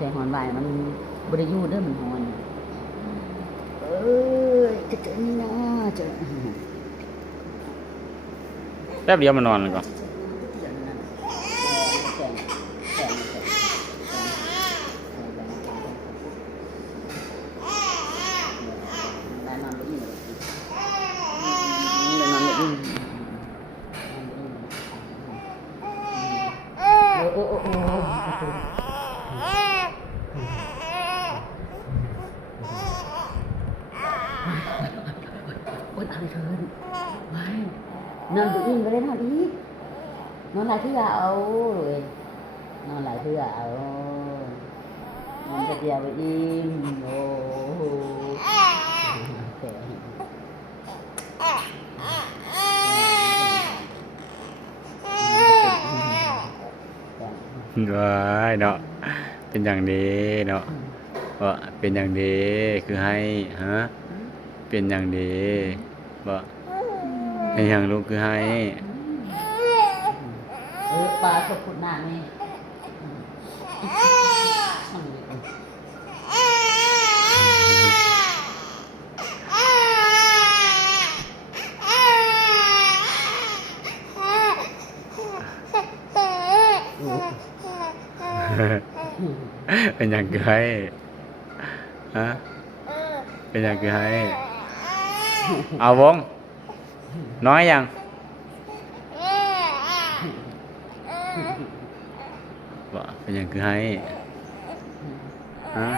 แต่หอนไหวมันบริยูเด้อมันหอนจะเจอนี่นะเจอแป๊บเดียวมานอนแล้วก็โอ๊ยอะไรเธอว้ายนอนอยู่อิ่มก็ได้นอนอีกนอนหลายเทื่อเอาเลยนอนหลายเทื่อเอานอนเดียวไปอิ่มโอ้โหว้ายเนาะเป็นอย่างนี้เนาะว่าเป็นอย่างนี้คือให้ฮะเป็นอย่างนี้บ่เป็นอย่างลูกคือให้ปลาสดขุดหน้านี่เป็นอย่างคือให้ฮะเป็นอย่างคือให้เอาวงน้อยยังบ่เป็นอย่างคือให้ฮะ